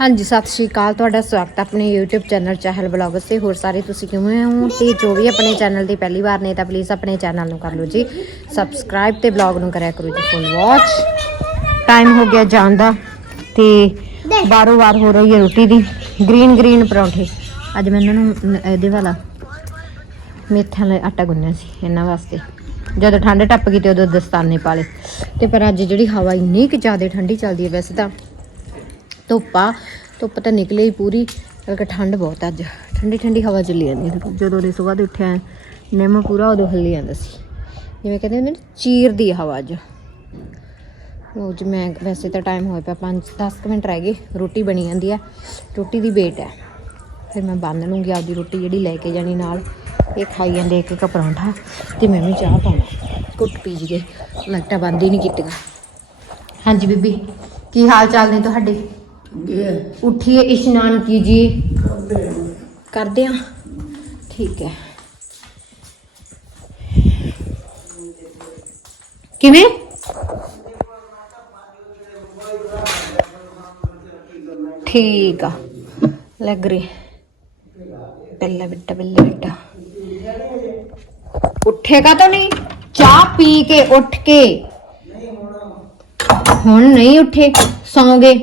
ਹਾਂਜੀ, ਸਤਿ ਸ਼੍ਰੀ ਅਕਾਲ। ਤੁਹਾਡਾ ਸਵਾਗਤ ਆਪਣੇ YouTube ਚੈਨਲ ਚਾਹਲ ਬਲੌਗਸ ਤੇ। ਹੋਰ ਸਾਰੇ ਤੁਸੀਂ ਕਿਵੇਂ ਹੋ? ਤੇ ਜੋ ਵੀ ਆਪਣੇ ਚੈਨਲ ਦੀ ਪਹਿਲੀ ਵਾਰ ਨੇ ਤਾਂ ਪਲੀਜ਼ ਆਪਣੇ ਚੈਨਲ ਨੂੰ ਕਰ ਲਓ ਜੀ। ਸਬਸਕ੍ਰਾਈਬ ਤੇ ਬਲੌਗ ਨੂੰ ਕਰਿਆ ਕਰੋ ਜੀ ਫੁੱਲ ਵਾਚ ਟਾਈਮ ਹੋ ਗਿਆ ਜਾਣ ਦਾ ਤੇ ਬਾਰੋ ਵਾਰ ਹੋ ਰਹੀ ਹੈ ਰੋਟੀ ਦੀ। ਗ੍ਰੀਨ ਗ੍ਰੀਨ ਪਰੌਂਠੇ। ਅੱਜ ਮੈਂ ਇਹਨਾਂ ਨੂੰ ਇਹਦੇ ਵਾਲਾ ਮੇਥਿਆਂ ਦਾ ਆਟਾ ਗੁੰਨਿਆ ਸੀ, ਇਹਨਾਂ ਵਾਸਤੇ। ਜਦੋਂ ਠੰਡ ਟੱਪ ਗਈ ਤੇ ਉਦੋਂ ਦਸਤਾਨੇ ਪਾ ਲਏ। ਤੇ ਪਰ ਅੱਜ ਜਿਹੜੀ ਹਵਾ ਇੰਨੀ ਕਿ ਜ਼ਿਆਦਾ ਠੰਡੀ ਚੱਲਦੀ ਹੈ ਵੈਸੇ ਤਾਂ ਧੁੱਪਾ ਧੁੱਪ ਤਾਂ ਨਿਕਲੇ ਹੀ ਪੂਰੀ, ਕਿਉਂਕਿ ਠੰਡ ਬਹੁਤ ਅੱਜ। ਠੰਡੀ ਠੰਡੀ ਹਵਾ ਚੱਲੀ ਜਾਂਦੀ ਹੈ। ਜਦੋਂ ਦੇ ਸਵੇਰ ਦੇ ਉੱਠਿਆ, ਨਿੰਮ ਪੂਰਾ ਉਦੋਂ ਹੱਲੀ ਜਾਂਦਾ ਸੀ। ਜਿਵੇਂ ਕਹਿੰਦੇ ਹੁੰਦੇ ਨੇ ਚੀਰ ਹਵਾ ਅੱਜ। ਲੋ ਜੀ ਮੈਂ ਵੈਸੇ ਤਾਂ ਟਾਈਮ ਹੋਇਆ ਪਿਆ 5-10 ਮਿੰਟ ਰਹਿ ਗਏ, ਰੋਟੀ ਬਣੀ ਜਾਂਦੀ ਹੈ ਰੋਟੀ ਦੀ ਵੇਟ ਹੈ। ਫਿਰ ਮੈਂ ਬੰਨ ਲੂੰਗੀ ਆਪਦੀ ਰੋਟੀ ਜਿਹੜੀ ਲੈ ਕੇ ਜਾਣੀ ਨਾਲ। ਇਹ ਖਾਈ ਜਾਂਦੇ ਇੱਕ ਇੱਕ ਪਰੌਂਠਾ ਤੇ ਮੈਂ ਵੀ ਚਾਹ ਪਾਉਣਾ। ਕੁੱਟ ਪੀ ਜਗੇ ਲੱਗਦਾ ਬੰਦ ਹੀ ਨਹੀਂ ਕੀਤਾ ਹਾਂਜੀ ਬੀਬੀ ਕੀ ਹਾਲ ਚਾਲ ਨੇ ਤੁਹਾਡੇ? ਉੱਠੀਏ ਇਸ਼ਨਾਨ ਕੀਜੀਏ। ਕਰਦੇ ਆ? ਠੀਕ ਹੈ। ਕਿਵੇਂ? ਠੀਕ ਆ। ਲੱਗ ਰਹੀ। ਬਿੱਲ ਬਿੱਟ ਬਿੱਲ ਬਿੱਟ ਉੱਠੇਗਾ ਤਾਂ ਨਹੀਂ ਚਾਹ ਪੀ ਕੇ ਉੱਠ ਕੇ ਹੁਣ ਨਹੀਂ ਉੱਠੇ ਸੌਂ ਗਏ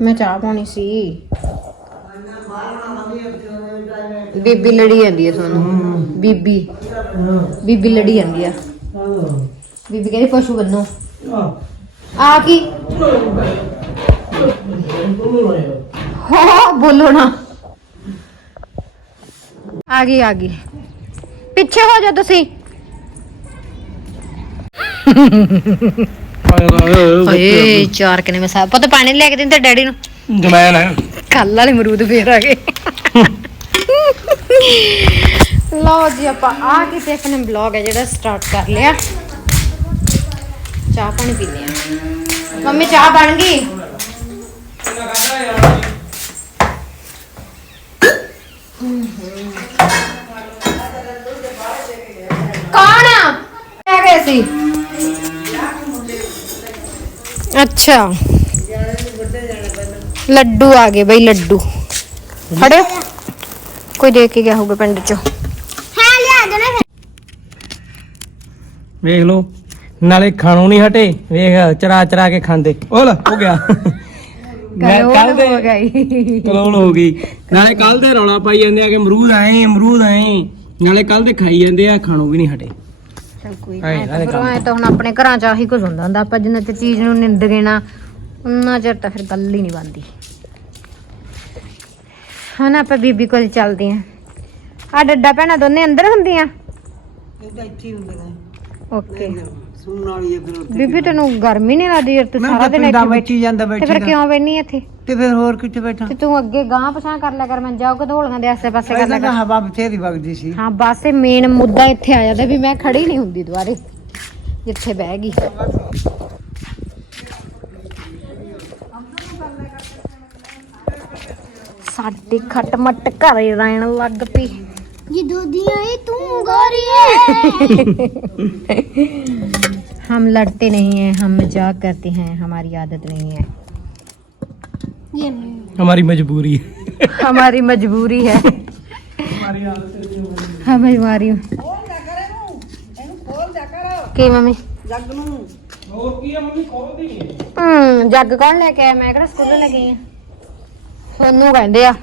ਮੈਂ ਚਾਹ ਪਾਉਣੀ ਸੀ ਬੀਬੀ ਲੜੀ ਜਾਂਦੀ ਹੈ ਤੁਹਾਨੂੰ ਬੀਬੀ ਬੀਬੀ ਲੜੀ ਜਾਂਦੀ ਆ ਬੀਬੀ ਕਹਿੰਦੀ ਪਸ਼ੂ ਬੰਨੋ ਆ ਕੀ ਹੋ ਬੋਲੋ ਨਾ ਆ ਗਈ ਆ ਗਈ। ਪਿੱਛੇ ਹੋ ਜਾ ਤੁਸੀਂ। ਓਏ ਚਾਰ ਕਨੇ ਮੈਂ ਸਾਹ ਪਤਾ ਪਾਣੀ ਲੈ ਕੇ ਦਿੰਦੇ ਡੈਡੀ ਨੂੰ। ਜਮੈਨ ਹੈ। ਕੱਲ ਵਾਲੇ ਅਮਰੂਦ ਫੇਰ ਆ ਗਏ। ਲਓ ਜੀ ਆਪਾਂ ਆ ਕੇ ਤੇ ਆਪਣੇ ਬਲੌਗ ਹੈ ਜਿਹੜਾ ਸਟਾਰਟ ਕਰ ਲਿਆ। ਚਾਹ ਪਾਣੀ ਪੀਂਦੇ ਆ ਮੰਮੀ ਚਾਹ ਬਣ ਗਈ? ਕੌਣ ਆ? ਆ ਗਏ ਸੀ। ਅੱਛਾ। ਲੱਡੂ ਆ ਗਏ ਬਈ ਲੱਡੂ। ਫੜਿਓ। ਕੋਈ ਦੇ ਕੇ ਗਿਆ ਹੋਊਗਾ ਪਿੰਡ ਚੋਂ। ਵੇਖ ਲੋ ਨਾਲੇ ਖਾਣੋਂ ਨਹੀਂ ਹਟੇ। ਵੇਖ ਚਰਾ ਚਰਾ ਕੇ ਖਾਂਦੇ। ਉਹ ਲੈ ਹੋ ਗਿਆ। ਮੈਂ ਕੱਲ ਦੇ ਹੋ ਗਈ। ਕਲੋਲ ਹੋ ਗਈ। ਨਾਲੇ ਕੱਲ ਦੇ ਰੌਲਾ ਪਾਈ ਜਾਂਦੇ ਆ ਕਿ ਅਮਰੂਦ ਆਏ ਅਮਰੂਦ ਆਏ। ਨਾਲੇ ਕੱਲ ਦੇ ਖਾਈ ਜਾਂਦੇ ਆ ਖਾਣੋਂ ਵੀ ਨਹੀਂ ਹਟੇ। ਚਲ ਕੋਈ ਹਾਂ, ਨਾ ਇਹਨਾਂ ਦੇ ਫਿਰ ਐਂ ਤਾਂ ਹੁਣ ਆਪਣੇ ਘਰਾਂ 'ਚ ਆਹੀ ਕੁਝ ਹੁੰਦਾ ਹੁੰਦਾ ਆਪਾਂ ਜਿੰਨਾ ਤੇ ਚੀਜ਼ ਨੂੰ ਨਿੰਦ ਨਾ ਉਹਨਾਂ ਚਿਰ ਤਾਂ ਫਿਰ ਗੱਲ ਹੀ ਨਹੀਂ ਬਣਦੀ। ਹੁਣ ਆਪਾਂ ਬੀਬੀ ਕੋਲ ਚੱਲਦੇ ਆਂ। ਆ ਡੱਡਾ ਭੈਣਾਂ ਦੋਨੇ ਅੰਦਰ ਹੁੰਦੀਆਂ? ਓਕੇ। ਸੁਣਨ ਵਾਲੀ ਹੈ ਫਿਰ ਉੱਥੇ ਬੀਬੀ ਤੈਨੂੰ ਗਰਮੀ ਨਹੀਂ ਲੱਗਦੀ ਯਾਰ ਤੂੰ ਮੈਂ ਸਾਰਾ ਤਾਂ ਦਿਨ ਪਿੰਡਾਂ ਇੱਥੇ ਬੈਠੀ ਜਾਂਦਾ ਤੇ ਬੈਠੀ ਫਿਰ ਦਾ। ਕਿਉਂ ਬੈਣੀ ਇੱਥੇ? ਤੇ ਫਿਰ ਹੋਰ ਕਿੱਥੇ ਬੈਠਾ? ਤੇ ਤੂੰ ਅੱਗੇ ਗਾਂ ਪਛਾਂ ਕਰ ਲਿਆ ਕਰ ਮੈਂ ਜਾਓ ਕਢੋਲੀਆਂ ਦੇ ਆਸੇ ਪਾਸੇ ਕਰ ਲਿਆ ਤਾਂ ਕਰ। ਹਵਾ ਬਥੇਰੀ ਵਗਦੀ ਸੀ। ਹਾਂ ਬਸ ਇਹ ਮੇਨ ਮੁੱਦਾ ਇੱਥੇ ਆ ਜਾਂਦਾ ਵੀ ਮੈਂ ਖੜੀ ਨਹੀਂ ਹੁੰਦੀ ਦੁਆਰੇ ਜਿੱਥੇ ਬਹਿ ਗਈ। ਸਾਡੀ ਖਟਮਟ ਘਰੇ ਰਹਿਣ ਲੱਗ ਪਈ। ਜਦੋਂ ਦੀ ਆਈ ਤੂੰ ਗੋਰੀ ਹੈ हम लड़ते नहीं हैं हम मजाक करते हैं हमारी आदत नहीं है ये ਹਮਾਰੀ ਮਜਬੂਰੀ ਹੈ हमारी मजबूरी है हमें हमारी ਕੀ ਮੰਮੀ ਹੋਰ ਕੀ ਆ ਮੰਮੀ ਖੋਲਦੀ ਹੂੰ ਜੱਗ ਕੌਣ ਲੈ ਕੇ ਆਇਆ ਮੈਂ ਕਿਹੜਾ ਸਕੂਲੋਂ ਲੈ ਕੇ ਆਈ ਆ ਸੋਨੂੰ ਕਹਿੰਦੇ ਆ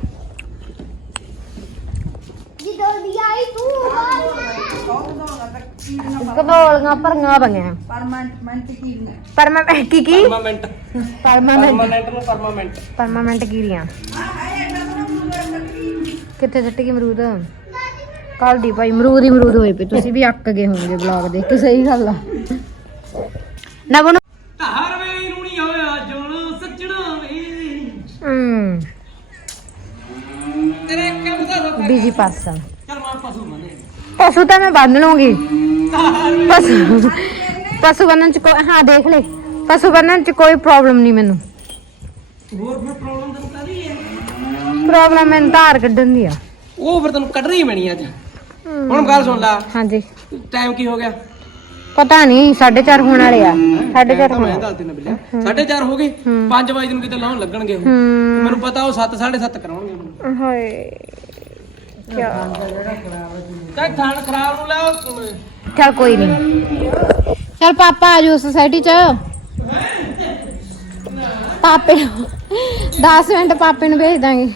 ਗਦੋਲੀਆਂ ਭਰੀਆਂ ਪਈਆਂ ਪਰਮਾਨੈਂਟ ਕੀ ਕੀ ਪਰਮਾਨੈਂਟ ਪਰਮਾਨੈਂਟ ਪਰਮਾਨੈਂਟ ਨੂੰ ਪਰਮਾਨੈਂਟ ਪਰਮਾਨੈਂਟ ਕੀਰੀਆਂ ਕਿੱਥੇ ਸਿੱਟ ਗਈ ਅਮਰੂਦ? ਕੱਲ ਦੀ ਭਾਈ ਅਮਰੂਦ ਹੀ ਅਮਰੂਦ ਹੋਏ ਪਏ। ਤੁਸੀਂ ਵੀ ਅੱਕ ਗਏ ਹੋਵੋਗੇ ਬਲੌਗ ਦੇਖ ਕੇ ਸਹੀ ਗੱਲ ਆ। ਨਾ ਬਣੋ ਹਰ ਵੇ ਨੂੰ ਨਹੀਂ ਹੋਇਆ ਜਾਣਾ ਸੱਜਣਾ ਵੇ। ਹੂੰ। ਤੇਰੇ ਕੰਮ ਦਾ ਬੀਜੀ ਪਰਸਨ ਚੱਲ ਮੈਂ ਪਸ਼ੂ ਮੰਨੇ। ਪਸ਼ੂ ਤਾਂ ਮੈਂ ਬੰਨ ਲੂੰਗੀ ਪਸ਼ੂ ਪਸ਼ੂ ਬੰਨਣ ਚ ਕੋਈ ਹਾਂ ਦੇਖ ਲੈ। ਪਸ਼ੂ ਬੰਨਣ ਚ ਕੋਈ ਪ੍ਰੋਬਲਮ ਨਹੀਂ ਮੈਨੂੰ। ਹੋਰ ਫਿਰ ਪ੍ਰੋਬਲਮ ਤੈਨੂੰ ਕਾਦੀ ਹੈ ਪ੍ਰੋਬਲਮ ਮੈਨੂੰ ਧਾਰ ਕੱਢਣ ਦੀ ਆ। ਉਹ ਫਿਰ ਤੈਨੂੰ ਕੱਢਣੀ ਪੈਣੀ ਅੱਜ। ਹੁਣ ਗੱਲ ਸੁਣ ਲਾ। ਹਾਂਜੀ। ਟਾਈਮ ਕੀ ਹੋ ਗਿਆ? ਪਤਾ ਨਹੀਂ 4:30 ਹੋਣ ਵਾਲੇ ਆ। 4:30 ਤਾਂ ਮੈਂ ਦੱਸ ਦਿੰਦਾ ਬਿੱਲਿਆ। 4:30 ਹੋ ਗਏ। 5 ਵਜੇ ਨੂੰ ਕਿਤੇ ਲਾਉਣ ਲੱਗਣਗੇ ਉਹ। ਮੈਨੂੰ ਪਤਾ ਉਹ 7 7:30 ਕਰਾਉਣਗੇ ਹਾਏ। ਕਾ ਥਾਣ ਖਰਾਬ ਨੂੰ ਲਾਓ ਚਲ ਕੋਈ ਨਹੀਂ ਚਲ ਪਾਪਾ ਆ ਜਾਓ ਸੁਸਾਇਟੀ ਚ। ਪਾਪੇ ਨੂੰ। 10 ਮਿੰਟ ਪਾਪੇ ਨੂੰ ਭੇਜ ਦਾਂਗੇ।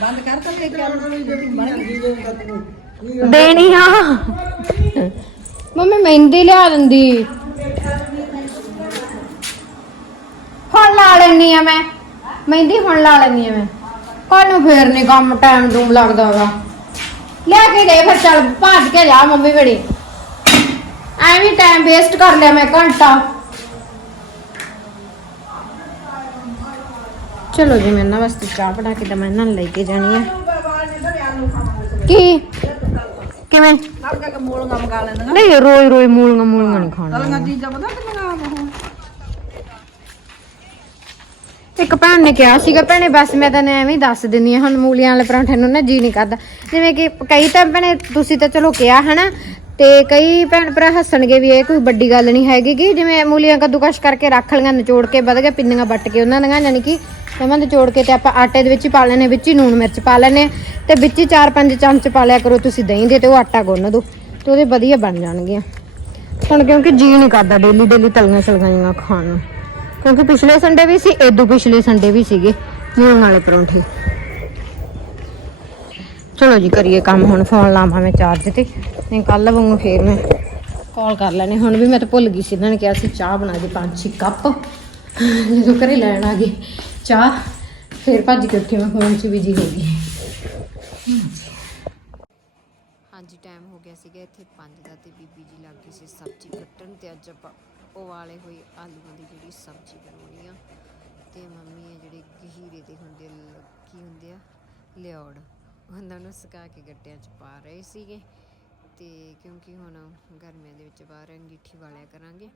ਬੰਦ ਕਰ ਤਾਂ ਲੈ ਕੇ ਆਉਣਾ ਦੇਣੀ ਆ। ਮੰਮੀ ਮਹਿੰਦੀ ਲਿਆ ਦਿੰਦੀ ਹੁਣ ਲਾ ਲੈਣੀ ਆ ਮੈਂ। ਮਹਿੰਦੀ ਹੁਣ ਲਾ ਲੈਣੀ ਆ ਮੈਂ। ਕੱਲ ਨੂੰ ਫੇਰ ਨਹੀਂ ਕੰਮ ਟਾਈਮ ਡੂਮ ਲੱਗਦਾ ਵਾ। ਲੈ ਕੇ ਦੇ ਫਿਰ ਚੱਲ ਭੱਜ ਕੇ ਜਾ ਮੰਮੀ ਬੜੀ ਐਵੇਂ ਟਾਈਮ ਵੇਸਟ ਕਰ ਲਿਆ ਮੈਂ ਘੰਟਾ। ਚਲੋ ਜੀ ਮੈਂ ਇਹਨਾਂ ਵਾਸਤੇ ਚਾਹ ਬਣਾ ਕੇ ਦਵਾਂ ਇਹਨਾਂ ਨੂੰ ਲੈ ਕੇ ਜਾਣੀ ਆ। ਕੀ? ਕਿਵੇਂ? ਨਾਲ ਨਹੀਂ ਰੋਈ ਰੋਈ ਮੂਲੀਆਂ ਮੂਲੀਆਂ ਨਹੀਂ ਖਾਣੀਆਂ। ਤਲੀਆਂ ਚੀਜ਼ਾਂ ਪਤਾ ਕਿੰਨਾ ਉਹ ਇੱਕ ਭੈਣ ਨੇ ਕਿਹਾ ਸੀਗਾ, ਭੈਣੇ ਬਸ ਮੈਂ ਤੈਨੂੰ ਐਵੇਂ ਹੀ ਦੱਸ ਦਿੰਦੀ ਹਾਂ, ਹੁਣ ਮੂਲੀਆਂ ਵਾਲੇ ਪਰੌਂਠੇ ਨੂੰ ਨਾ ਜੀ ਨਹੀਂ ਕਰਦਾ। ਜਿਵੇਂ ਕਿ ਕਈ ਤਾਂ ਭੈਣੇ ਤੁਸੀਂ ਤਾਂ ਚਲੋ ਕਿਹਾ ਹਨਾ, ਤੇ ਕਈ ਭੈਣ ਭਰਾ ਹੱਸਣਗੇ ਵੀ ਇਹ ਕੋਈ ਵੱਡੀ ਗੱਲ ਨਹੀਂ ਹੈਗੀ ਕਿ ਜਿਵੇਂ ਮੂਲੀਆਂ ਕੱਦੂਕਸ਼ ਕਰਕੇ ਰੱਖ ਲਈਆਂ, ਨਿਚੋੜ ਕੇ ਵਧ ਕੇ ਪਿੰਨੀਆਂ ਵੱਟ ਕੇ ਉਹਨਾਂ ਦੀਆਂ, ਯਾਨੀ ਕਿ ਉਹਨਾਂ ਨਿਚੋੜ ਕੇ ਤੇ ਆਪਾਂ ਆਟੇ ਦੇ ਵਿੱਚ ਹੀ ਪਾ ਲੈਣੇ ਵਿੱਚ ਹੀ ਨੂਣ ਮਿਰਚ ਪਾ ਲੈਣੇ ਤੇ ਵਿੱਚ ਹੀ 4-5 ਚਮਚ ਪਾ ਲਿਆ ਕਰੋ ਤੁਸੀਂ ਦਹੀਂ ਦੇ, ਤੇ ਉਹ ਆਟਾ ਗੁੰਨ ਦਿਓ ਤੇ ਉਹਦੇ ਵਧੀਆ ਬਣ ਜਾਣਗੀਆਂ। ਹੁਣ ਕਿਉਂਕਿ ਜੀ ਨਹੀਂ ਕਰਦਾ ਡੇਲੀ ਡੇਲੀ ਤਲੀਆਂ ਸਲਗਾਈਆਂ ਖਾਣ ਨੂੰ। ਕਿਉਂਕਿ ਪਿਛਲੇ ਸੰਡੇ ਵੀ ਸੀ ਇਦੋਂ ਪਿਛਲੇ ਸੰਡੇ ਵੀ ਸੀਗੇ। ਮੂੰਗ ਵਾਲੇ ਪਰੌਂਠੇ। ਚਲੋ ਜੀ, ਕਰੀਏ ਕੰਮ ਹੁਣ ਫੋਨ ਲਾਵਾਂ ਮੈਂ ਚਾਰਜ ਤੇ। ਨਹੀਂ ਕੱਲ ਵਾਂਗੂ ਫੇਰ ਮੈਂ। ਕਾਲ ਕਰ ਲੈਣੇ। ਹੁਣ ਵੀ ਮੈਂ ਤਾਂ ਭੁੱਲ ਗਈ ਸੀ, ਇਹਨਾਂ ਨੇ ਕਿਹਾ ਸੀ ਚਾਹ ਬਣਾ ਦੇ ਪੰਜ ਛੇ ਕੱਪ। ਜਦੋਂ ਘਰੇ ਲੈਣ ਆ ਗਏ ਚਾਹ, ਫੇਰ ਭੱਜ ਕੇ ਉੱਥੇ ਮੈਂ ਫੋਨ 'ਚ ਬਿਜ਼ੀ ਹੋ ਗਈ। ਹਾਂਜੀ ਟਾਈਮ ਹੋ ਗਿਆ ਸੀਗਾ ਇੱਥੇ 5 ਦਾ ਤੇ ਬੀਬੀ ਜੀ ਲੱਗ ਗਈ ਸੀ ਸਬਜ਼ੀ ਕੱਟਣ ਤੇ ਅੱਜ ਆਪਾਂ ਉਵਾਲੇ ਹੋਏ ਆਲੂਆਂ ਦੀ ਜਿਹੜੀ ਸਬਜ਼ੀ ਬਣਾਉਣੀ ਆ, ਤੇ ਮੰਮੀ ਆ ਜਿਹੜੇ ਗਹੀਰੇ ਦੇ ਹੁੰਦੇ ਲ- ਕੀ ਹੁੰਦੇ ਆ? ਲਿਓੜ। ਉਹਨਾਂ ਨੂੰ ਸੁਕਾ ਕੇ ਗੱਟਿਆਂ 'ਚ ਪਾ ਰਹੇ ਸੀਗੇ, ਤੇ ਕਿਉਂਕਿ ਹੁਣ ਗਰਮੀਆਂ ਦੇ ਵਿੱਚ ਬਾਹਰ ਅੰਗੀਠੀ ਵਾਲਿਆ ਕਰਾਂਗੇ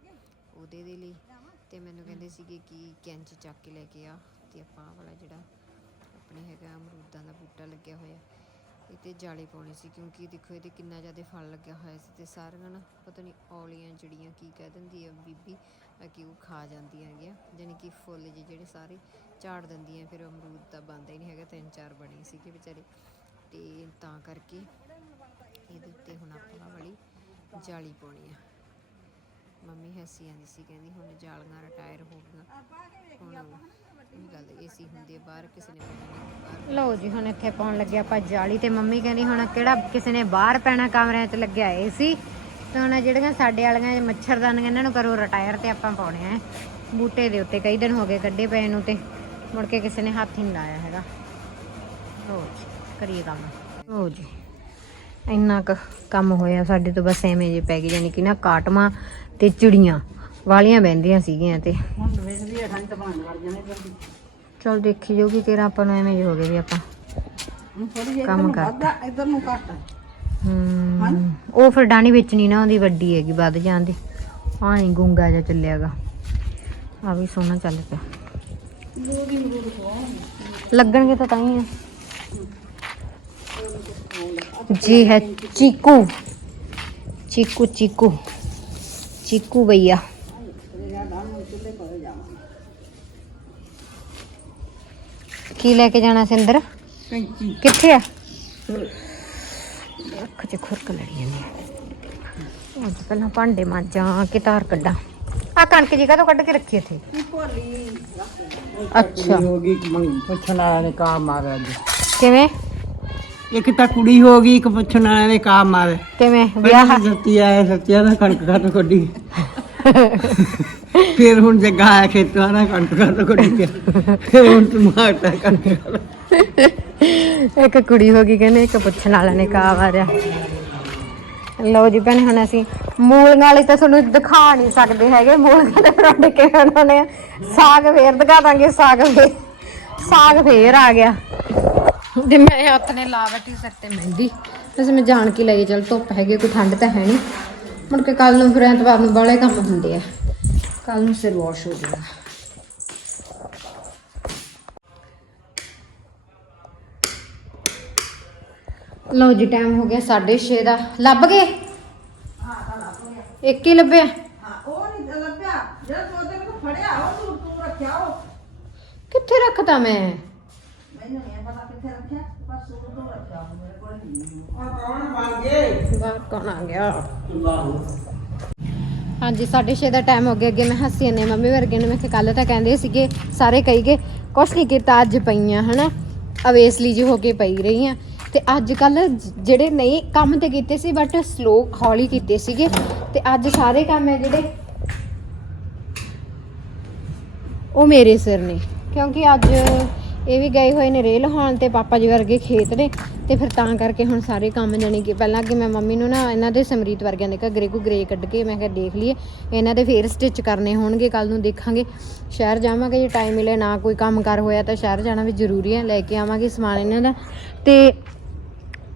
ਉਹਦੇ ਦੇ ਲਈ। ਤੇ ਮੈਨੂੰ ਕਹਿੰਦੇ ਸੀਗੇ ਕਿ ਕੈਂਚ ਚੱਕ ਕੇ ਲੈ ਕੇ ਆ, ਤੇ ਆਪਾਂ ਵਾਲਾ ਜਿਹੜਾ ਆਪਣੇ ਹੈਗਾ ਅਮਰੂਦਾਂ ਦਾ ਬੂਟਾ ਲੱਗਿਆ ਹੋਇਆ ਇਹ ਤੇ ਜਾਲੀ ਪਾਉਣੀ ਸੀ ਕਿਉਂਕਿ ਦੇਖੋ ਇਹਦੇ ਕਿੰਨਾ ਜ਼ਿਆਦਾ ਫਲ ਲੱਗਿਆ ਹੋਇਆ ਸੀ ਤੇ ਸਾਰੀਆਂ ਨਾ ਪਤਾ ਨਹੀਂ ਔਲੀਆਂ ਜਿਹੜੀਆਂ ਕੀ ਕਹਿ ਦਿੰਦੀ ਆ ਬੀਬੀ ਕਿ ਉਹ ਖਾ ਜਾਂਦੀਆਂ ਹੈਗੀਆਂ, ਜਾਣੀ ਕਿ ਫੁੱਲ ਜਿਹੇ ਜਿਹੜੇ ਸਾਰੇ ਝਾੜ ਦਿੰਦੀਆਂ, ਫਿਰ ਅਮਰੂਦ ਤਾਂ ਬਣਦਾ ਹੀ ਨਹੀਂ ਹੈਗਾ, ਤਿੰਨ ਚਾਰ ਬਣੇ ਸੀਗੇ ਵਿਚਾਰੇ। ਤੇ ਤਾਂ ਕਰਕੇ ਇਹਦੇ ਉੱਤੇ ਹੁਣ ਆਪਾਂ ਆਹ ਵਾਲੀ ਜਾਲੀ ਪਾਉਣੀ ਆ। ਮੰਮੀ ਹੱਸੀ ਜਾਂਦੀ ਸੀ, ਕਹਿੰਦੀ ਹੁਣ ਜਾਲੀਆਂ ਰਿਟਾਇਰ ਹੋ ਗਈਆਂ। ਹੁਣ ਇਹ ਗੱਲ ਏਸੀ ਹੁੰਦੀ ਬਾਹਰ ਕਿਸੇ ਨੇ ਲਓ ਜੀ, ਹੁਣ ਇੱਥੇ ਪਾਉਣ ਲੱਗਿਆ ਆਪਾਂ ਜਾਲੀ ਤੇ ਮੰਮੀ ਕਹਿੰਦੀ ਹੁਣ ਕਿਹੜਾ ਕਿਸੇ ਨੇ ਬਾਹਰ ਪੈਣਾ ਕਮਰਿਆਂ 'ਚ ਲੱਗਿਆ ਏਸੀ ਤੇ ਹੁਣ ਜਿਹੜੀਆਂ ਸਾਡੇ ਵਾਲੀਆਂ ਮੱਛਰਦਾਨੀਆਂ, ਇਹਨਾਂ ਨੂੰ ਕਰੋ ਰਿਟਾਇਰ ਤੇ ਆਪਾਂ ਪਾਉਣੇ ਆ। ਬੂਟੇ ਦੇ ਉੱਤੇ ਕਈ ਦਿਨ ਹੋ ਗਏ ਕੱਢੇ ਪਏ ਨੂੰ ਤੇ ਮੁੜ ਕੇ ਕਿਸੇ ਨੇ ਹੱਥ ਹੀ ਨਹੀਂ ਲਾਇਆ ਹੈਗਾ। ਲਓ ਜੀ, ਕਰੀਏ ਕੰਮ। ਲਓ ਜੀ, ਇੰਨਾ ਕੁ ਕੰਮ ਹੋਇਆ, ਸਾਡੇ ਤੋਂ ਬਸ ਐਵੇਂ ਜੇ ਪੈ ਗਈ, ਯਾਨੀ ਕਿ ਨਾ ਕਾਟਮਾਂ ਤੇ ਚਿੜੀਆਂ। ਵਾਲੀਆਂ ਬਹਿੰਦੀਆਂ ਸੀਗੀਆਂ ਤੇ। ਹੁਣ ਵੇਖਦੀ ਆ ਠੰਡ ਤਾਂ ਬਣ ਵੜ ਜਾਣੇ ਜਲਦੀ ਚਲ ਦੇਖੀ ਜਾਊਗੀ ਤੇਰਾ ਆਪਾਂ ਨੂੰ ਐਵੇਂ ਹੋ ਗਏ ਵੀ ਆਪਾਂ ਹੁਣ ਥੋੜੀ ਜਿਹੀ ਕੰਮ ਕੰਮ ਕਰ। ਕਰਦਾ ਇਧਰ ਨੂੰ ਘੱਟ ਹਮ, ਉਹ ਫਿਰ ਡਾਣੀ ਵਿੱਚ ਨਹੀਂ ਨਾ ਉਹਦੀ ਵੱਡੀ ਹੈਗੀ ਵੱਧ ਜਾਂਦੀ ਆਹ ਨਹੀਂ ਗੁੰਗਾ ਜਿਹਾ ਚੱਲਿਆਗਾ। ਆ ਵੀ ਸੋਹਣਾ ਚੱਲ ਪਿਆ। ਲੱਗਣਗੇ ਤਾਂ ਤਾਂ ਹੀ ਆ। ਜੀ ਹੈ ਚੀਕੂ। ਚੀਕੂ ਚੀਕੂ। ਚੀਕੂ ਭਈਆ ਕੀ ਲੈ ਕੇ ਜਾਣਾ ਸੀ ਅੰਦਰ? ਕੈਂਚੀ। ਕਿੱਥੇ ਆ? ਅੱਖ 'ਚ ਖੁਰਕ ਲੜੀ ਜਾਂਦੀ ਆ। ਅੱਜ ਪਹਿਲਾਂ ਭਾਂਡੇ ਮਾਂਜਾਂ ਕਿ ਧਾਰ ਕੱਢਾਂ। ਆ ਕਣਕ ਜੀ ਕਦੋਂ ਕੱਢ ਕੇ ਰੱਖੀ ਇੱਥੇ? ਅੱਛਾ। ਹੋ ਗਈ ਪੁੱਛਣ ਵਾਲਾ ਨੇ ਕਾਂ ਮਾਰਿਆ ਅੱਜ। ਕਿਵੇਂ? ਇੱਕ ਤਾਂ ਕੁੜੀ ਹੋ ਗਈ ਇੱਕ ਪੁੱਛਣ ਵਾਲਾ ਨੇ ਕਾਂ ਮਾਰਿਆ ਕਿਵੇਂ? ਵਿਆਹ? ਸੱਤੀ ਆਇਆ ਸੱਤਿਆ ਦਾ ਕਣਕ ਘੱਟ ਕੱਢੀ? ਫਿਰ ਹੁਣ ਜੱਗਾ ਆਇਆ ਖੇਤਾਂ ਦਾ ਕਣਕ ਘੱਟ ਕੱਢੀ ਗਿਆ ਫਿਰ ਹੁਣ ਤੂੰ ਮਾਰਦਾ ਕਣਕ ਘੱਟ। ਇੱਕ ਕੁੜੀ ਹੋ ਗਈ ਕਹਿੰਦੇ ਇੱਕ ਪੁੱਛਣ ਵਾਲਾ ਨੇ ਕਾ ਮਾਰਿਆ ਲਓ ਜੀ ਭੈਣੇ ਹੁਣ ਅਸੀਂ ਮੂਲੀਆਂ ਵਾਲੀ ਤਾਂ ਤੁਹਾਨੂੰ ਦਿਖਾ ਨਹੀਂ ਸਕਦੇ ਹੈਗੇ। ਮੂਲੀਆਂ ਦੇ ਪਰੌਂਠੇ ਕਿਵੇਂ ਬਣਾਉਣੇ ਆ? ਸਾਗ ਫੇਰ ਦਿਖਾ ਦਾਂਗੇ ਸਾਗ ਫੇਰ ਸਾਗ ਫੇਰ ਆ ਗਿਆ। ਤੇ ਮੈਂ ਹੱਥ ਨੇ ਲਾ ਬੈਠੀ ਸਿਰ ਤੇ ਮਹਿੰਦੀ। ਵੈਸੇ ਮੈਂ ਜਾਣ ਕੇ ਲਈ ਚਲ ਧੁੱਪ ਹੈਗੀ ਕੋਈ ਠੰਡ ਤਾਂ ਹੈ ਨਹੀਂ। ਮੁੜ ਕੇ ਕੱਲ ਨੂੰ ਫਿਰ ਐਤਵਾਰ ਨੂੰ ਬਾਲੇ ਕੰਮ ਹੁੰਦੇ ਆ। ਕੱਲ ਨੂੰ ਸਿਰ ਵਾਸ਼ ਹੋ ਜਾਊਗਾ ਲਓ ਜੀ ਟਾਈਮ ਹੋ ਗਿਆ 6:30 ਦਾ। ਲੱਭ ਗਏ? ਇੱਕ ਹੀ ਲੱਭਿਆ? ਉਹ ਨਹੀਂ ਲੱਭਿਆ। ਜਿਹੜਾ ਤੂੰ ਉਹਦੇ ਕੋਲ ਫੜਿਆ ਉਹ ਤੂੰ ਤੂੰ ਰੱਖਿਆ ਉਹ। ਕਿੱਥੇ ਰੱਖਤਾ ਮੈਂ? ਮੈਨੂੰ ਨਹੀਂ ਪਤਾ ਕਿੱਥੇ ਰੱਖਿਆ ਬਸ ਉਹ ਤੋਂ ਰੱਖਿਆ ਮੇਰੇ ਕੋਲ ਨਹੀਂ। ਆ ਕੌਣ ਬਣ ਗਏ? ਬਾਹਰ ਕੌਣ ਆ ਗਿਆ? ਹਾਂਜੀ 6:30 ਦਾ ਟਾਈਮ ਹੋ ਗਿਆ, ਅੱਗੇ ਮੈਂ ਹੱਸੀ ਨੇ ਮੰਮੀ ਵਰਗੇ ਨੇ ਮੈਂ ਕਿ ਕੱਲ ਤਾਂ ਕਹਿੰਦੇ ਸੀਗੇ, ਸਾਰੇ ਕਹੀ ਗਏ ਕੁਛ ਨਹੀਂ ਕੀਤਾ, ਅੱਜ ਪਈਆਂ, ਹਨਾ? ਅਵੇਸਲੀ ਜੀ ਹੋ ਕੇ ਪਈ ਰਹੀਆਂ ਤੇ ਅੱਜ ਕੱਲ ਜਿਹੜੇ ਨਹੀਂ, ਕੰਮ ਤੇ ਕੀਤੇ ਸੀ ਬਟ ਸਲੋ ਹੌਲੀ ਕੀਤੇ ਸੀਗੇ। ਤੇ ਅੱਜ ਸਾਰੇ ਕੰਮ ਹੈ ਜਿਹੜੇ, ਉਹ ਮੇਰੇ ਸਿਰ ਨੇ। ਕਿਉਂਕਿ ਅੱਜ ਇਹ ਵੀ ਗਏ ਹੋਏ ਨੇ ਰੇਲ ਹਾਣ ਤੇ ਪਾਪਾ ਜੀ ਵਰਗੇ ਖੇਤ ਨੇ ਤੇ ਫਿਰ ਤਾਂ ਕਰਕੇ ਹੁਣ ਸਾਰੇ ਕੰਮ ਜਾਣੀ ਕਿ ਪਹਿਲਾਂ ਕਿ ਮੈਂ ਮੰਮੀ ਨੂੰ ਨਾ ਇਹਨਾਂ ਦੇ ਸਮਰੀਤ ਵਰਗਿਆਂ ਦੇ ਘੱਗਰੇ ਘੁਗਰੇ ਕੱਢ ਕੇ ਮੈਂ ਕਿਹਾ ਦੇਖ ਲਈਏ, ਇਹਨਾਂ ਦੇ ਫੇਰ ਸਟਿਚ ਕਰਨੇ ਹੋਣਗੇ ਕੱਲ ਨੂੰ ਦੇਖਾਂਗੇ। ਸ਼ਹਿਰ ਜਾਵਾਂਗੇ, ਜੇ ਟਾਈਮ ਮਿਲੇ ਨਾ ਕੋਈ ਕੰਮ ਕਰ ਹੋਇਆ ਤਾਂ ਸ਼ਹਿਰ ਜਾਣਾ ਵੀ ਜ਼ਰੂਰੀ ਹੈ, ਲੈ ਕੇ ਆਵਾਂਗੇ ਸਮਾਨ ਇਹਨਾਂ ਦਾ। ਤੇ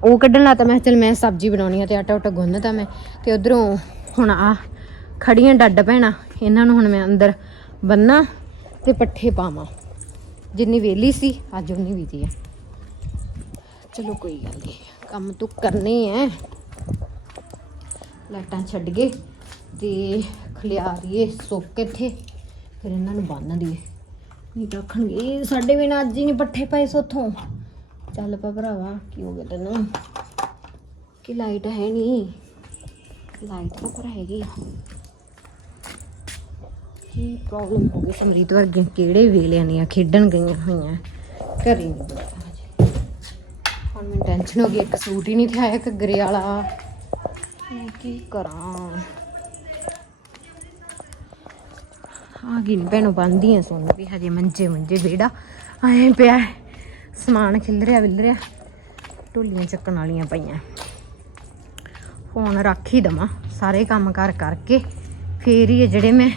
ਉਹ ਕੱਢਣ ਲਾ ਤਾਂ ਮੈਂ ਕਿਹਾ ਚੱਲ ਮੈਂ ਸਬਜ਼ੀ ਬਣਾਉਣੀ ਆ ਤੇ ਆਟਾ ਉਟਾ ਗੁੰਨਤਾ ਮੈਂ, ਤੇ ਉਧਰੋਂ ਹੁਣ ਆ ਖੜੀਆਂ ਡੱਡ ਪੈਣਾ ਇਹਨਾਂ ਨੂੰ ਹੁਣ ਮੈਂ ਅੰਦਰ ਬੰਨਾ ਤੇ ਪੱਠੇ ਪਾਵਾਂ। ਜਿੰਨੀ ਵੇਲੀ ਸੀ, ਅੱਜ ਉਨੀ ਬੀਤੀ ਆ। ਚਲੋ ਕੋਈ ਗੱਲ ਨਹੀਂ ਕੰਮ ਤੂੰ ਕਰਨੇ ਐ ਲਾਟਾਂ ਛੱਡ ਗਏ ਤੇ ਖਲਿਆਰੀਏ ਸੁੱਕ ਇੱਥੇ, ਫਿਰ ਇਹਨਾਂ ਨੂੰ ਬੰਨ ਦਈਏ ਨਹੀਂ ਤਾਂ ਆਖਣਗੇ ਸਾਡੇ ਬਿਨਾਂ ਅੱਜ ਹੀ ਨਹੀਂ ਪੱਠੇ ਪਏ ਸੋਥੋਂ ਚੱਲ ਪਾ ਭਰਾਵਾ, ਕੀ ਹੋ ਗਿਆ ਤੈਨੂੰ? ਕਿ ਲਾਈਟ ਹੈ ਨਹੀਂ ਲਾਈਟ ਤਾਂ ਪਰ ਹੈਗੀ ਕੀ ਪ੍ਰੋਬਲਮ ਹੋ ਗਈ ਸਮਰੀਤ ਵਰਗੇ ਕਿਹੜੇ ਵੇਲਿਆਂ ਦੀਆਂ ਖੇਡਣ ਗਈਆਂ ਹੋਈਆਂ। ਘਰੇ ਨਹੀਂ ਬੁਲਾਇਆ ਹਜੇ। ਹੁਣ ਮੈਨੂੰ ਟੈਨਸ਼ਨ ਹੋ ਗਈ, ਇੱਕ ਸੂਟ ਹੀ ਨਹੀਂ ਤੇ ਆਇਆ ਘੱਗਰੇ ਵਾਲਾ। ਮੈਂ ਕੀ ਕਰਾਂ? ਆ ਗਈ ਭੈਣੋ ਬੰਦੀ ਆ ਵੀ ਹਜੇ ਮੰਜੇ ਮੰਜੇ ਵਿਹੜਾ। ਆਏ ਪਿਆ ਸਮਾਨ ਖਿਲਰਿਆ ਵਿਲਰਿਆ ਢੋਲੀਆਂ ਚੱਕਣ ਵਾਲੀਆਂ ਪਈਆਂ। ਫੋਨ ਰੱਖ ਹੀ ਦਵਾਂ, ਸਾਰੇ ਕੰਮ ਕਰ ਕਰਕੇ। ਫੇਰ ਹੀ ਇਹ ਜਿਹੜੇ ਮੈਂ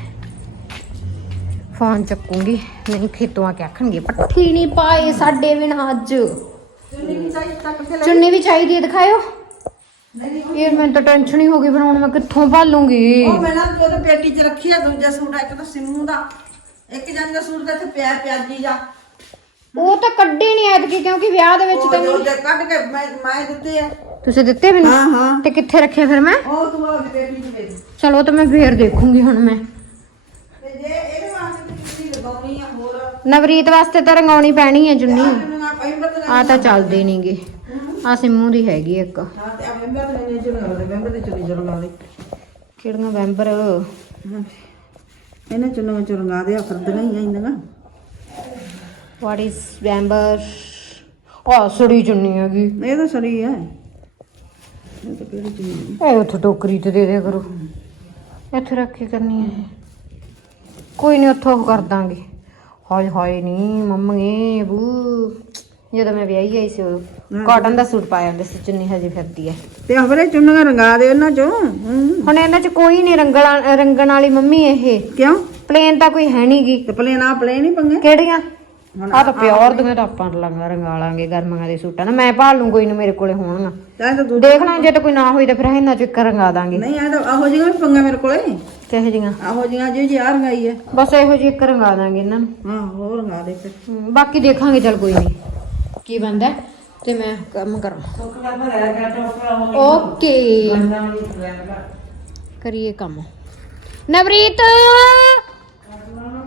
ਫੋਨ ਚੱਕੂੰਗੀ ਨਹੀਂ ਖੇਤੋਂ ਆ ਕੇ ਆਖਣਗੇ ਪੱਠੀ ਨਹੀਂ ਪਾਏ ਸਾਡੇ ਬਿਨਾਂ ਅੱਜ। ਚੁੰਨੀ ਵੀ ਚਾਹੀਦੀ ਹੈ ਦਿਖਾਇਓ। ਇਹ ਮੈਨੂੰ ਤਾਂ ਟੈਨਸ਼ਨ ਹੀ ਹੋ ਗਈ ਬਣਾਉਣ ਮੈਂ ਕਿੱਥੋਂ ਭਾਲੂੰਗੀ? ਉਹ ਮੈਂ ਨਾ ਉਹਦੇ ਪੇਟੀ 'ਚ ਰੱਖੀ ਆ ਦੂਜਾ ਸੂਟ ਆ, ਇੱਕ ਤਾਂ ਸਿੰਮੂ ਦਾ। ਇੱਕ ਜਣ ਦਾ ਸੂਟ ਤਾਂ ਇੱਥੇ ਪਿਆ ਪਿਆਜੀ ਜਾ ਉਹ ਤਾਂ ਕੱਢੇ ਨਹੀਂ ਐਤਕੀ ਕਿਉਂਕਿ ਵਿਆਹ ਦੇ ਵਿੱਚ ਤਾਂ ਨਹੀਂ ਦੇ ਕੱਢ ਕੇ ਮੈਂ ਮੈਂ ਦਿੱਤੇ ਆ। ਤੁਸੀਂ ਦਿੱਤੇ ਮੈਨੂੰ? ਹਾਂ ਹਾਂ। ਤੇ ਕਿੱਥੇ ਰੱਖੇ ਫਿਰ ਮੈਂ? ਉਹ ਤੂੰ ਆਪਣੀ ਪੇਟੀ 'ਚ ਵੇਚ ਚਲੋ ਤਾਂ ਮੈਂ ਫੇਰ ਦੇਖੂੰਗੀ ਹੁਣ ਮੈਂ ਤੇ ਜੇ ਇਹਦੇ ਵਾਸਤੇ ਤੁਸੀਂ ਲਗਾਉਣੀ ਆ ਹੋਰ ਨਵਰੀਤ ਵਾਸਤੇ ਤਾਂ ਰੰਗਾਉਣੀ ਪੈਣੀ ਹੈ ਜੁੰਨੀ। ਆ ਤੇ ਚੱਲਦੇ ਨਹੀਂਗੇ ਆ ਸਿੰਮੂ ਦੀ ਹੈਗੀ ਇੱਕ। ਕਿਹੜੀਆਂ ਵੈਂਬਰ? ਇਹਨੇ ਚੁਣਾਂ ਚੁਣ ਲਗਾ ਦੇ ਆ ਖਰਦਣਾ ਹੀ ਆਈਂਦਾਗਾ ਵਾਟ ਇਜ਼ ਵੈਂਬਰ? ਆ ਸੜੀ ਚੁੰਨੀ ਹੈਗੀ। ਇਹ ਤਾਂ ਸਰੀ ਹੈ ਇਹ ਤਾਂ ਕਿਹੜੀ ਚੁਣੀ ਇਹ ਉੱਥੇ ਟੋਕਰੀ ਤੇ ਦੇ ਦਿਆ ਕਰੋ। ਇੱਥੇ ਰੱਖ ਕੇ ਕਰਨੀ ਹੈ। ਕੋਈ ਨਹੀਂ ਉੱਥੋਂ ਕਰ ਦਾਂਗੇ। ਹਾਏ ਹਾਏ ਨਹੀਂ ਮੰਮੀ ਬੂ ਜਦੋਂ ਮੈਂ ਵਿਆਹੀ ਆਈ ਸੀ ਕਾਟਨ ਦਾ ਸੂਟ ਪਾਇਆ ਹੁੰਦਾ ਸੀ ਚੁੰਨੀ ਹਜੇ ਫਿਰਦੀ ਹੈ ਤੇ ਆਪਰੇ ਚੁੰਨੀਆਂ ਰੰਗਾ ਦੇ ਉਹਨਾਂ ਚੋਂ। ਹੁਣ ਇਹਨਾਂ 'ਚ ਕੋਈ ਨਹੀਂ ਰੰਗਣਾ ਰੰਗਣ ਵਾਲੀ ਮੰਮੀ ਇਹ। ਕਿਉਂ? ਪਲੇਨ ਤਾਂ ਕੋਈ ਹੈ ਨਹੀਂਗੀ ਤੇ ਪਲੇਨ ਆ ਪਲੇਨ ਹੀ ਪੰਗੇ? ਕਿਹੜੀਆਂ? ਆ ਤਾਂ ਪਿਓਰ ਦੀਆਂ ਤਾਂ ਆਪਾਂ ਲੰਗਾ ਰੰਗਾ ਲਾਂਗੇ ਗਰਮੀਆਂ ਦੇ ਸੂਟਾਂ ਨਾ ਮੈਂ ਭਾਲ ਲੂੰ ਕੋਈ ਨਾ ਮੇਰੇ ਕੋਲੇ ਹੋਣਗਾ ਦੇਖ ਲਾਂ ਜੇ ਤਾਂ ਕੋਈ ਨਾ ਹੋਈ ਤਾਂ ਫਿਰ ਇਹਨਾਂ ਚ ਇੱਕ ਰੰਗਾ ਦਾਂਗੇ। ਨਹੀਂ ਆ ਤਾਂ ਆਹੋ ਜਿਹੀਆਂ ਵੀ ਪੰਗਾ ਮੇਰੇ ਕੋਲੇ। ਕਿਹੋ ਜਿਹੀਆਂ? ਆਹੋ ਜਿਹੀਆਂ ਜਿਹੀ ਆ ਰੰਗਾਈ ਹੈ ਬਸ ਇਹੋ ਜਿਹੀ ਇੱਕ ਰੰਗਾ ਦਾਂਗੇ ਇਹਨਾਂ ਨੂੰ। ਹਾਂ ਹੋਰ ਰੰਗਾ ਦੇ ਫਿਰ। ਹਮ, ਬਾਕੀ ਦੇਖਾਂਗੇ ਚਲ ਕੋਈ ਨਹੀਂ। ਕੀ ਬੰਦਾ ਤੇ ਮੈਂ ਕੰਮ ਕਰਾਂ। ਓਕੇ। ਕਰੀਏ ਕੰਮ। ਨਵਰੀਤ!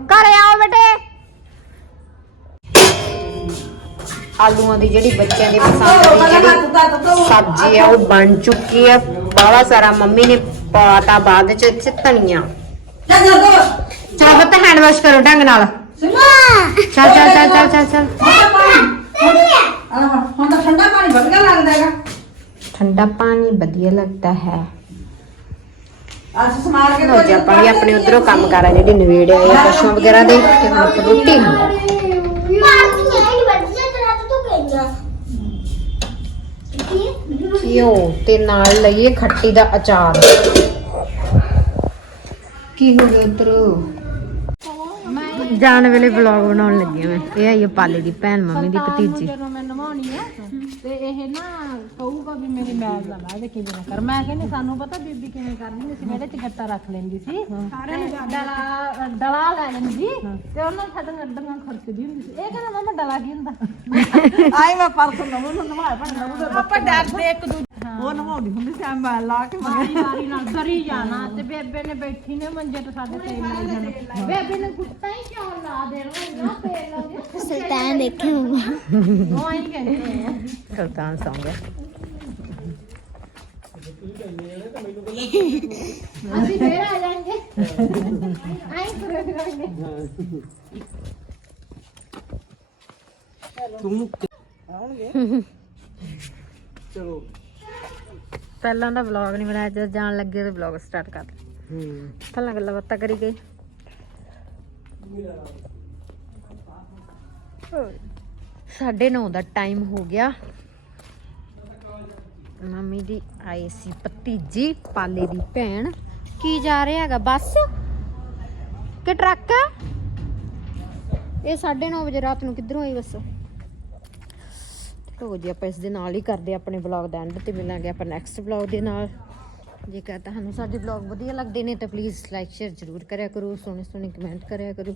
ਘਰੇ ਆਓ ਬੇਟੇ। ਆਲੂਆਂ ਦੀ ਜਿਹੜੀ ਬੱਚਿਆਂ ਦੀ ਪਸੰਦ ਦੀ ਜਿਹੜੀ ਸਬਜ਼ੀ ਹੈ ਉਹ ਬਣ ਚੁੱਕੀ ਹੈ ਬਾਵਾ ਸਾਰਾ ਮੰਮੀ ਨੇ ਪਾਤਾ ਬਾਅਦ ਚ ਇੱਥੇ ਧਨੀਆ। ਚੱਲ ਜਾ ਦੋ ਚਲੋ ਬੱਤ ਹੈਂਡ ਵਾਸ਼ ਕਰੋ ਢੰਗ ਨਾਲ। ਚੱਲ ਚੱਲ ਚੱਲ ਚੱਲ ਚੱਲ ਚੱਲ। ਹੁਣ ਤਾਂ ਠੰਡਾ ਪਾਣੀ ਵਧੀਆ ਲੱਗਦਾ ਹੈਗਾ। ਠੰਡਾ ਪਾਣੀ ਵਧੀਆ ਲੱਗਦਾ ਹੈ। ਅੱਜ ਸਮਾਰ ਕੇ ਲੋ ਜੀ ਆਪਾਂ ਵੀ ਆਪਣੇ ਉਧਰੋਂ ਕੰਮ ਕਰ ਜਿਹੜੀ ਨਵੇੜਿਆ ਇਹ ਪਸ਼ੂਆਂ ਵਗੈਰਾ ਦੇ ਤੇ ਹੁਣ ਆਪਾਂ ਰੋਟੀ ਕਹਿੰਦਾ ਘਿਓ ਤੇ ਨਾਲ ਲਈਏ ਖੱਟੀ ਦਾ ਅਚਾਰ। ਕੀ ਹੋ ਗਿਆ ਉਧਰ? ਜਾਣ ਵੇਲੇ ਵਲੌਗ ਬਣਾਉਣ ਲੱਗੀ ਮੈਂ। ਇਹ ਆਈ ਪਾਲੇ ਦੀ ਭੈਣ ਮੰਮੀ ਦੀ ਭਤੀਜੀ। ਜਦੋਂ ਮੈਂ ਨਵਾਉਣੀ ਆ। ਤੇ ਇਹ ਨਾ ਕਹੂਗਾ ਵੀ ਮੇਰੀ ਮੈਲ ਨਾ ਲਾ ਦੇ ਕਿਵੇਂ ਨਾ ਕਰ। ਮੈਂ ਕਹਿੰਦੀ ਸਾਨੂੰ ਪਤਾ ਬੀਬੀ ਕਿਵੇਂ ਕਰਦੀ ਹੁੰਦੀ ਸੀ ਮੇਰੇ ਚ ਗੱਟਾ ਰੱਖ ਲੈਂਦੀ ਸੀ। ਸਾਰਿਆਂ ਨੂੰ ਡਲਾ ਡਲਾ ਲੈ ਲੈਂਦੀ। ਤੇ ਉਹਨਾਂ ਸਾਡੀਆਂ ਅੱਡੀਆਂ ਖਰਚਦੀ ਹੁੰਦੀ ਸੀ। ਇਹ ਕਹਿੰਦਾ ਮਮਾ ਡਲਾ ਕੀ ਹੁੰਦਾ? ਆਈ ਮੈਂ ਪਰਸ ਨਵਾਂ ਨੂੰ ਨਵਾਇਆ ਭੰਡਾ ਆਪਾਂ ਡਰਦੇ ਇੱਕ ਦੂਜੇ ਉਹ ਨਵਾਉਂਦੀ ਹੁੰਦੀ ਸੀ ਐਂ ਮੈਂ ਲਾ ਕੇ ਵਾਰੀ ਵਾਰੀ ਨਾਲ ਡਰੀ ਜਾਣਾ ਤੇ ਬੇਬੇ ਨੇ ਬੈਠੀ ਨੇ ਮੰਜੇ ਤੇ ਸਾਡੇ ਤੇ ਮਿਲ ਜਾਣਾ। ਬੇਬੇ ਨੇ ਗੁੱਟਾ ਹੀ ਕਿਉਂ ਲਾ ਦੇਣਾ? ਨਾ ਪੇਰ ਲਾਉਂਦੇ ਸੁਲਤਾਨ ਦੇਖੇ ਮੰਮਾ ਉਹ ਆਈ ਕਹਿੰਦੇ ਆ। ਸੁਲਤਾਨ ਸੌਂ ਗਿਆ ਅਸੀਂ ਫੇਰ ਆ ਜਾਾਂਗੇ ਆਈ ਫਿਰਾਂਗੇ। ਤੂੰ ਚਲੋ। ਪਹਿਲਾਂ ਤਾਂ ਵਲੌਗ ਨਹੀਂ ਬਣਾਇਆ ਜਦ ਜਾਣ ਲੱਗੇ ਤੇ ਵਲੌਗ ਸਟਾਰਟ ਕਰ ਲਿਆ ਹੂੰ। ਪਹਿਲਾਂ ਗੱਲਾਂ ਬਾਤਾਂ ਕਰੀ ਗਈ ਸਾਢੇ ਨੌ ਦਾ ਟਾਈਮ ਹੋ ਗਿਆ। ਮੰਮੀ ਦੀ ਆਈ ਸੀ ਭਤੀਜੀ ਪਾਲੇ ਦੀ ਭੈਣ। ਕੀ ਜਾ ਰਿਹਾ ਹੈਗਾ ਬੱਸ? ਕਿ ਟਰੱਕ? ਹੈ ਇਹ 9:30 ਵਜੇ ਰਾਤ ਨੂੰ ਕਿੱਧਰੋਂ ਆਈ ਬੱਸ? ਲੋ ਜੀ ਆਪਾਂ ਇਸ ਦੇ ਨਾਲ ਹੀ ਕਰਦੇ ਹਾਂ ਆਪਣੇ ਵਲੌਗ ਦਾ ਐਂਡ ਤੇ ਮਿਲਾਂਗੇ ਆਪਾਂ ਨੈਕਸਟ ਵਲੌਗ ਦੇ ਨਾਲ। ਜੇਕਰ ਤੁਹਾਨੂੰ ਸਾਡੇ ਵਲੌਗ ਵਧੀਆ ਲੱਗਦੇ ਨੇ ਤਾਂ ਪਲੀਜ਼ ਲਾਈਕ ਸ਼ੇਅਰ ਜ਼ਰੂਰ ਕਰਿਆ ਕਰੋ, ਸੋਹਣੇ ਸੋਹਣੇ ਕਮੈਂਟ ਕਰਿਆ ਕਰੋ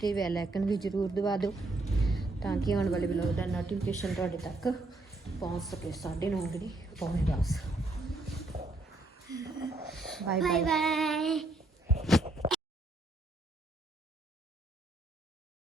ਤੇ ਬੈਲ ਆਈਕਨ ਵੀ ਜ਼ਰੂਰ ਦਬਾ ਦਿਓ ਤਾਂ ਕਿ ਆਉਣ ਵਾਲੇ ਵਲੌਗ ਦਾ ਨੋਟੀਫਿਕੇਸ਼ਨ ਤੁਹਾਡੇ ਤੱਕ ਪਹੁੰਚ ਸਕੇ 9:30 ਵਜੇ ਪਹੁੰਚ 10 ਬਾਏ ਬਾਏ